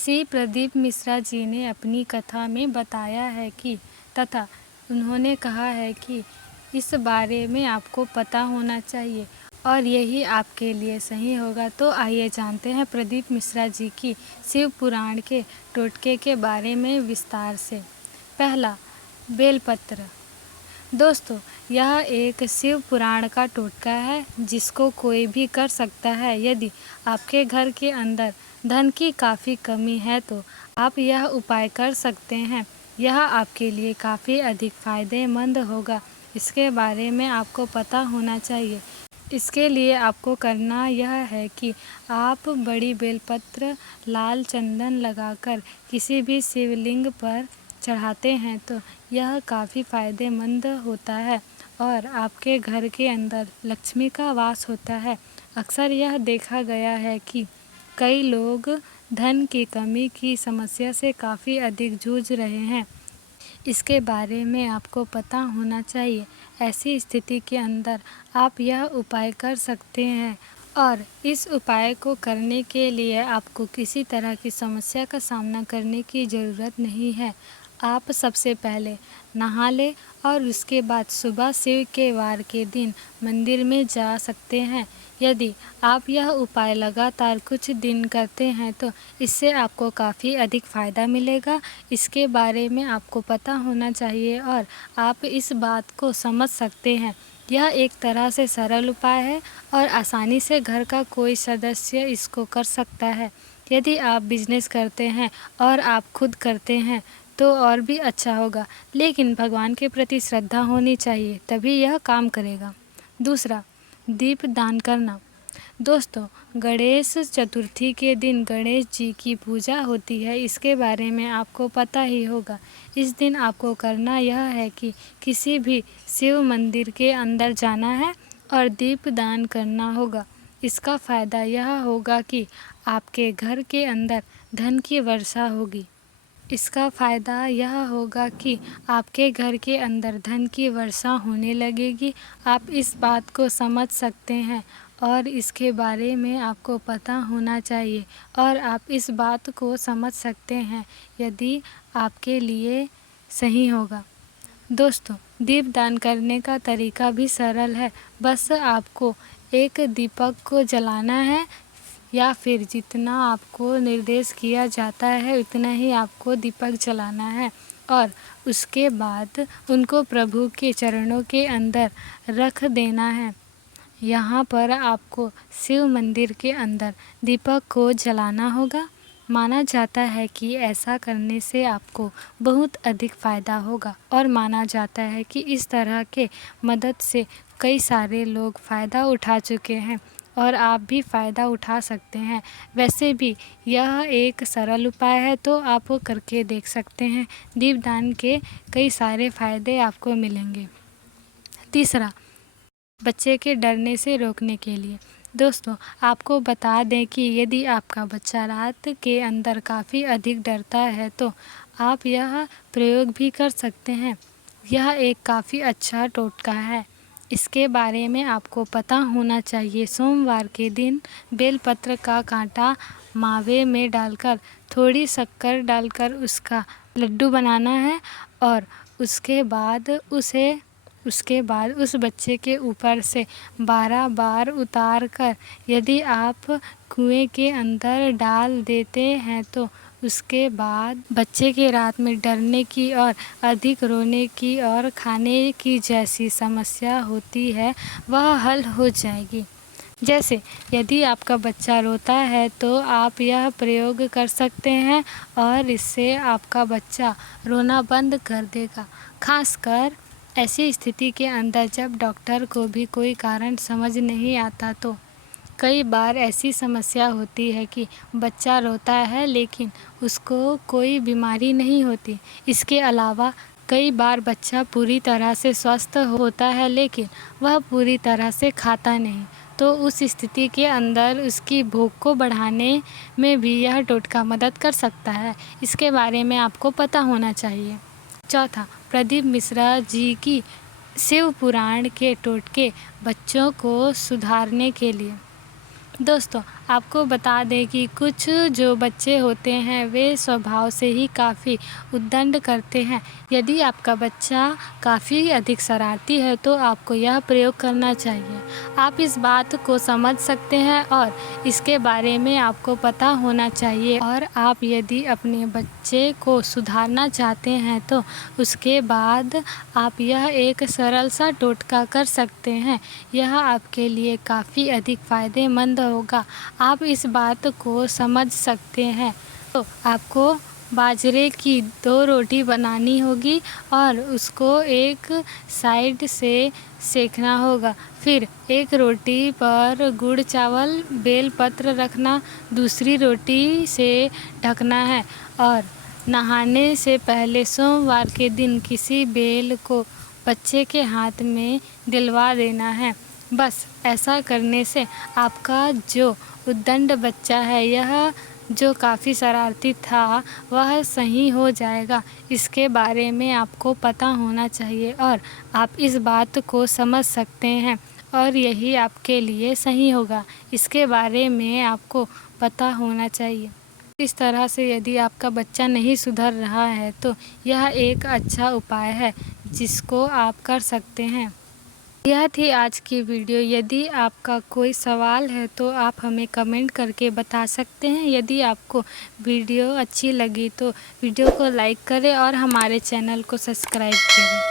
श्री प्रदीप मिश्रा जी ने अपनी कथा में बताया है कि तथा उन्होंने कहा है कि इस बारे में आपको पता होना चाहिए और यही आपके लिए सही होगा। तो आइए जानते हैं प्रदीप मिश्रा जी की शिव पुराण के टोटके के बारे में विस्तार से। पहला, बेलपत्र। दोस्तों, यह एक शिव पुराण का टोटका है जिसको कोई भी कर सकता है। यदि आपके घर के अंदर धन की काफ़ी कमी है तो आप यह उपाय कर सकते हैं। यह आपके लिए काफ़ी अधिक फ़ायदेमंद होगा। इसके बारे में आपको पता होना चाहिए। इसके लिए आपको करना यह है कि आप बड़ी बेलपत्र लाल चंदन लगाकर किसी भी शिवलिंग पर चढ़ाते हैं तो यह काफ़ी फ़ायदेमंद होता है और आपके घर के अंदर लक्ष्मी का वास होता है। अक्सर यह देखा गया है कि कई लोग धन की कमी की समस्या से काफ़ी अधिक जूझ रहे हैं। इसके बारे में आपको पता होना चाहिए। ऐसी स्थिति के अंदर आप यह उपाय कर सकते हैं और इस उपाय को करने के लिए आपको किसी तरह की समस्या का सामना करने की ज़रूरत नहीं है। आप सबसे पहले नहा लें और उसके बाद सुबह शिव के वार के दिन मंदिर में जा सकते हैं। यदि आप यह उपाय लगातार कुछ दिन करते हैं तो इससे आपको काफ़ी अधिक फ़ायदा मिलेगा। इसके बारे में आपको पता होना चाहिए और आप इस बात को समझ सकते हैं। यह एक तरह से सरल उपाय है और आसानी से घर का कोई सदस्य इसको कर सकता है। यदि आप बिजनेस करते हैं और आप खुद करते हैं तो और भी अच्छा होगा, लेकिन भगवान के प्रति श्रद्धा होनी चाहिए, तभी यह काम करेगा। दूसरा, दीप दान करना। दोस्तों, गणेश चतुर्थी के दिन गणेश जी की पूजा होती है। इसके बारे में आपको पता ही होगा। इस दिन आपको करना यह है कि किसी भी शिव मंदिर के अंदर जाना है और दीप दान करना होगा। इसका फ़ायदा यह होगा कि आपके घर के अंदर धन की वर्षा होगी। इसका फ़ायदा यह होगा कि आपके घर के अंदर धन की वर्षा होने लगेगी। आप इस बात को समझ सकते हैं और इसके बारे में आपको पता होना चाहिए और आप इस बात को समझ सकते हैं यदि आपके लिए सही होगा। दोस्तों, दीप दान करने का तरीका भी सरल है। बस आपको एक दीपक को जलाना है या फिर जितना आपको निर्देश किया जाता है उतना ही आपको दीपक जलाना है और उसके बाद उनको प्रभु के चरणों के अंदर रख देना है। यहाँ पर आपको शिव मंदिर के अंदर दीपक को जलाना होगा। माना जाता है कि ऐसा करने से आपको बहुत अधिक फ़ायदा होगा और माना जाता है कि इस तरह के मदद से कई सारे लोग फ़ायदा उठा चुके हैं और आप भी फ़ायदा उठा सकते हैं। वैसे भी यह एक सरल उपाय है तो आप वो करके देख सकते हैं। दीपदान के कई सारे फ़ायदे आपको मिलेंगे। तीसरा, बच्चे के डरने से रोकने के लिए। दोस्तों, आपको बता दें कि यदि आपका बच्चा रात के अंदर काफ़ी अधिक डरता है तो आप यह प्रयोग भी कर सकते हैं। यह एक काफ़ी अच्छा टोटका है। इसके बारे में आपको पता होना चाहिए। सोमवार के दिन बेलपत्र का कांटा मावे में डालकर थोड़ी शक्कर डालकर उसका लड्डू बनाना है और उसके बाद उस बच्चे के ऊपर से 12 बार उतार कर यदि आप कुएं के अंदर डाल देते हैं तो उसके बाद बच्चे के रात में डरने की और अधिक रोने की और खाने की जैसी समस्या होती है वह हल हो जाएगी। जैसे यदि आपका बच्चा रोता है तो आप यह प्रयोग कर सकते हैं और इससे आपका बच्चा रोना बंद कर देगा। खासकर ऐसी स्थिति के अंदर जब डॉक्टर को भी कोई कारण समझ नहीं आता तो कई बार ऐसी समस्या होती है कि बच्चा रोता है लेकिन उसको कोई बीमारी नहीं होती। इसके अलावा कई बार बच्चा पूरी तरह से स्वस्थ होता है लेकिन वह पूरी तरह से खाता नहीं, तो उस स्थिति के अंदर उसकी भूख को बढ़ाने में भी यह टोटका मदद कर सकता है। इसके बारे में आपको पता होना चाहिए। चौथा, प्रदीप मिश्रा जी की शिव पुराण के टोटके बच्चों को सुधारने के लिए। दोस्तों, आपको बता दें कि कुछ जो बच्चे होते हैं वे स्वभाव से ही काफ़ी उद्दंड करते हैं। यदि आपका बच्चा काफ़ी अधिक शरारती है तो आपको यह प्रयोग करना चाहिए। आप इस बात को समझ सकते हैं और इसके बारे में आपको पता होना चाहिए, और आप यदि अपने बच्चे को सुधारना चाहते हैं तो उसके बाद आप यह एक सरल सा टोटका कर सकते हैं। यह आपके लिए काफ़ी अधिक फ़ायदेमंद होगा। आप इस बात को समझ सकते हैं। तो आपको बाजरे की 2 रोटी बनानी होगी और उसको एक साइड से सेकना होगा। फिर एक रोटी पर गुड़ चावल बेल पत्र रखना, दूसरी रोटी से ढकना है और नहाने से पहले सोमवार के दिन किसी बेल को बच्चे के हाथ में दिलवा देना है। बस ऐसा करने से आपका जो उद्दंड बच्चा है, यह जो काफ़ी शरारती था, वह सही हो जाएगा। इसके बारे में आपको पता होना चाहिए और आप इस बात को समझ सकते हैं और यही आपके लिए सही होगा। इसके बारे में आपको पता होना चाहिए। इस तरह से यदि आपका बच्चा नहीं सुधर रहा है तो यह एक अच्छा उपाय है जिसको आप कर सकते हैं। यह थी आज की वीडियो। यदि आपका कोई सवाल है तो आप हमें कमेंट करके बता सकते हैं। यदि आपको वीडियो अच्छी लगी तो वीडियो को लाइक करें और हमारे चैनल को सब्सक्राइब करें।